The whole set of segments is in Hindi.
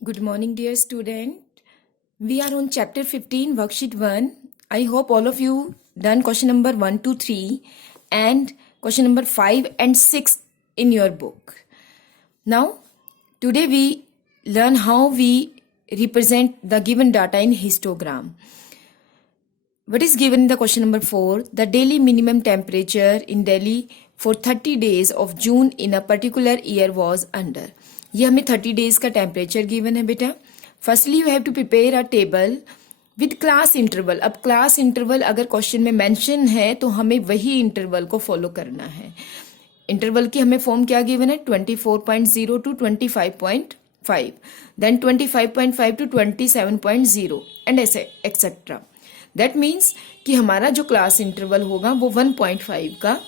Good morning, dear student. We are on chapter 15, worksheet 1. I hope all of you done question number 1 to 3 and question number 5 and 6 in your book. Now, today we learn how we represent the given data in histogram. What is given in the question number 4? The daily minimum temperature in Delhi for 30 days of June in a particular year was under. ये हमें 30 days का टेम्परेचर गिवन है बेटा. Firstly you have to prepare a table with class interval. अब क्लास इंटरवल अगर क्वेश्चन में मेंशन है तो हमें वही इंटरवल को फॉलो करना है. इंटरवल की हमें फॉर्म क्या गिवन है? 24.0 टू 25.5, देन 25.5 टू 27.0 एंड ऐसे एक्सेट्रा. दैट मीन्स कि हमारा जो क्लास इंटरवल होगा वो 1.5 का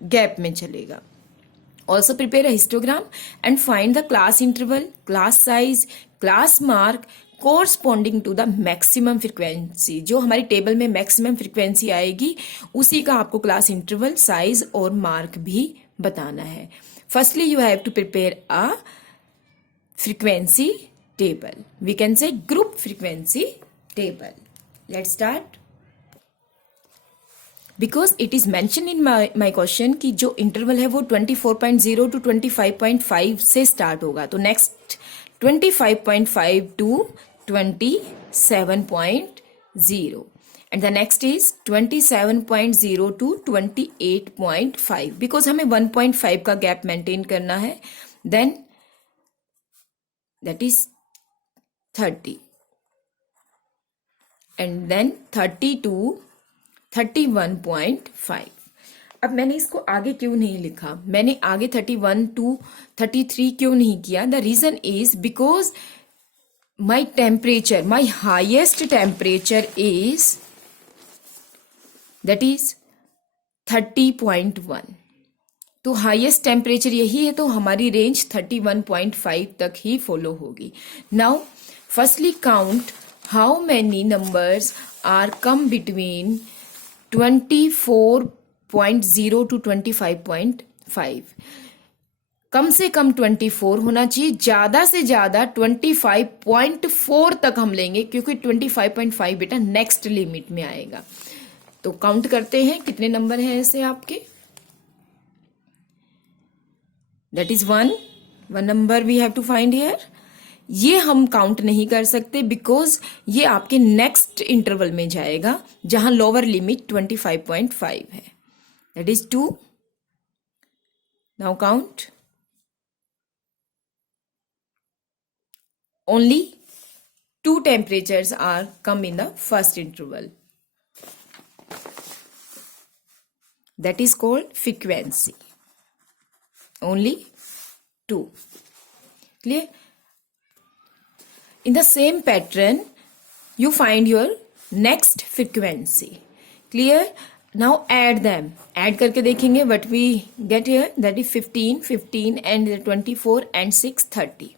गैप में चलेगा. Also prepare a histogram and find the class interval, class size, class mark corresponding to the maximum frequency. जो हमारी टेबल में मैक्सिमम फ्रिक्वेंसी आएगी उसी का आपको क्लास इंटरवल, साइज और मार्क भी बताना है. Firstly you have to prepare a frequency table. We can say group frequency table. Let's start. Because it is mention in my question कि जो इंटरवल है वो 24.0 टू 25.5 से स्टार्ट होगा. तो next 25.5 to 27.0 and the next is 27.0 to 28.5 because हमें 1.5 का गैप मेंटेन करना है. Then that is 30 and then 30 to 31.5. अब मैंने इसको आगे क्यों नहीं लिखा? मैंने आगे 31 टू 33 क्यों नहीं किया? The reason is because my temperature, my highest temperature is that is 30.1. तो हाईएस्ट टेम्परेचर यही है तो हमारी रेंज 31.5 तक ही फॉलो होगी. Now firstly count how many numbers are come between 24.0 to 25.5. कम से कम 24 होना चाहिए, ज्यादा से ज्यादा 25.4 तक हम लेंगे क्योंकि 25.5 बेटा नेक्स्ट लिमिट में आएगा. तो काउंट करते हैं कितने नंबर हैं ऐसे आपके. That is one number we have to find here. ये हम काउंट नहीं कर सकते बिकॉज ये आपके नेक्स्ट इंटरवल में जाएगा जहां लोअर लिमिट 25.5 है. That is 2. Now count. Only 2 temperatures are come in the first interval. That is called frequency. Only 2. Clear? In the same pattern, you find your next frequency. Clear? Now add them. Add करके देखेंगे what we get here. That is 15, 15 and 24 and 6, 30.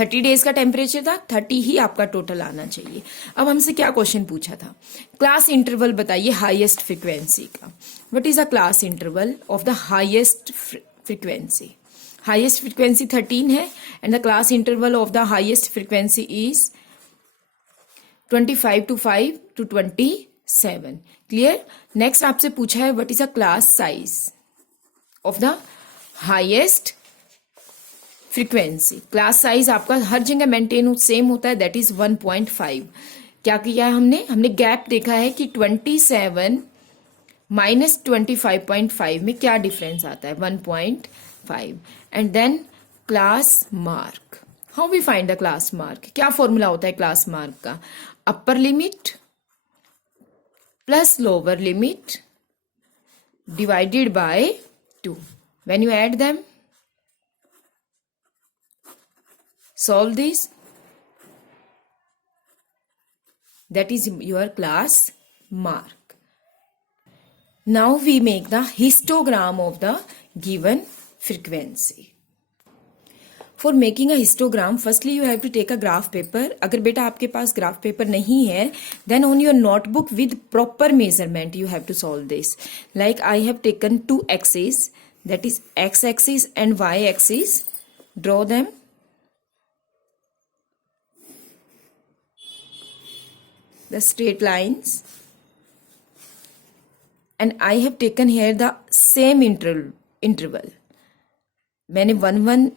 30 days का टेम्परेचर था, 30 ही आपका टोटल आना चाहिए. अब हमसे क्या क्वेश्चन पूछा था? क्लास इंटरवल बताइए हाईएस्ट फ्रिक्वेंसी का. What is a class interval of the highest frequency? Highest frequency 13 है and the class interval of the highest frequency is 25 to 5 to 27. Clear? Next आपसे पूछा है what is a class size of the highest frequency. Class size आपका हर जगह मेंटेन सेम होता है, दैट इज 1.5. क्या किया है हमने गैप देखा है कि 27 माइनस 25.5 में क्या डिफरेंस आता है, 1.5. And then class mark. How we find the class mark? क्या फॉर्मूला होता है क्लास मार्क का? Upper limit plus lower limit divided by 2. When you add them, solve this, that is your class mark. Now we make the histogram of the given frequency. For making a histogram, firstly you have to take a graph paper. अगर बेटा आपके पास ग्राफ पेपर नहीं है, then on your notebook with proper measurement you have to solve this. Like I have taken 2 axes, that is x axis and y axis. Draw them. the straight lines, and I have taken here the same interval. मैंने 1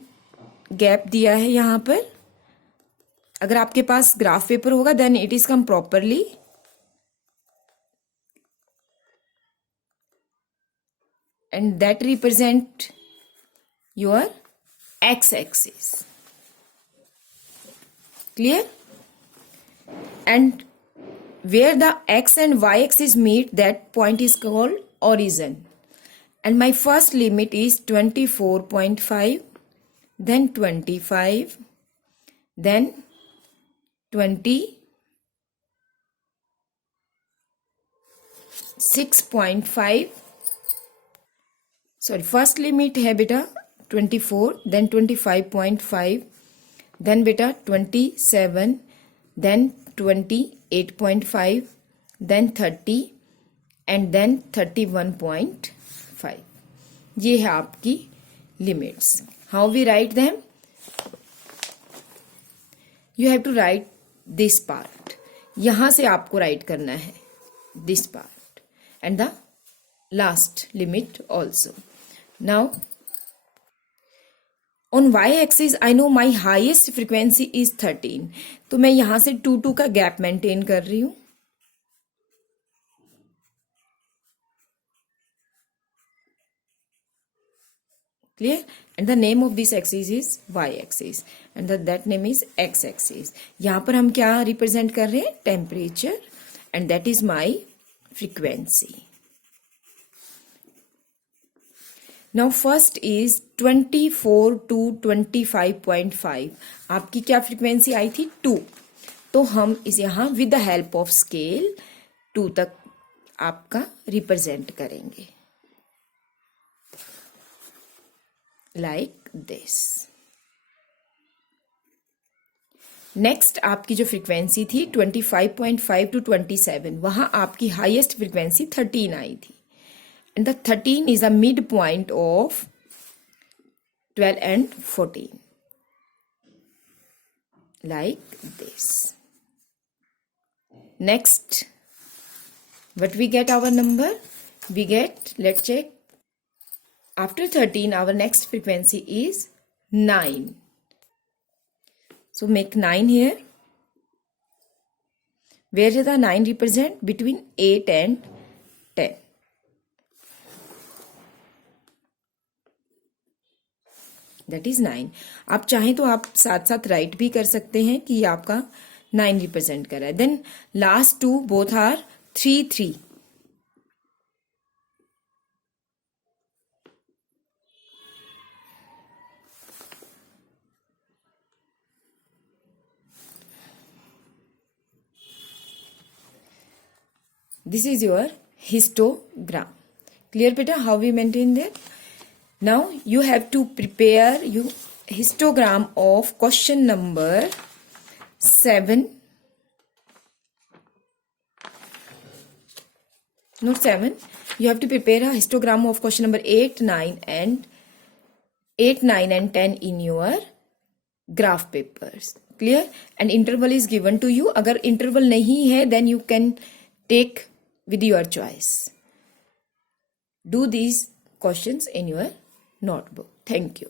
गैप दिया है यहाँ पर. अगर आपके पास ग्राफ पेपर होगा then it is come properly. And that represent your x-axis. Clear? And where the x and y-axis meet, that point is called origin. And my first limit is 24.5, then 25, then 26.5. Sorry, first limit है बेटा 24, देन 25.5, देन बेटा 27, देन 28.5, देन 30 एंड देन 31.5. ये है आपकी limits. How we write them? You have to write this part. यहां से आपको राइट करना है this part and the last limit also. Now, on y-axis, I know my highest frequency is 13. तो मैं यहां से 2 का गैप मेंटेन कर रही हूं. Clear? And the name of this axis is y-axis, and that name is x-axis. यहां पर हम क्या रिप्रेजेंट कर रहे हैं? Temperature, and that is my frequency. Now first is 24 to 25.5. आपकी क्या फ्रीक्वेंसी आई थी? 2. तो हम इस यहाँ with the help of scale 2 तक आपका रिप्रेजेंट करेंगे लाइक दिस. नेक्स्ट आपकी जो फ्रीक्वेंसी थी 25.5 टू 27, वहां आपकी हाईएस्ट फ्रीक्वेंसी 13 आई थी. And the 13 is the midpoint of 12 and 14. Like this. Next, what we get our number? We get, let's check. After 13, our next frequency is 9. So make 9 here. Where does the 9 represent? Between 8 and 10. That is 9. आप चाहें तो आप साथ साथ राइट भी कर सकते हैं कि ये आपका 9 रिप्रेजेंट कर रहा है. Then last 2 both are 3 3. This is your histogram. Clear beta how we maintain that? Now you have to prepare your histogram of question number 7. Not 7. You have to prepare a histogram of question number 8, 9 and 10 in your graph papers. Clear? And interval is given to you. अगर interval नहीं है then you can take with your choice. Do these questions in your notebook. Thank you.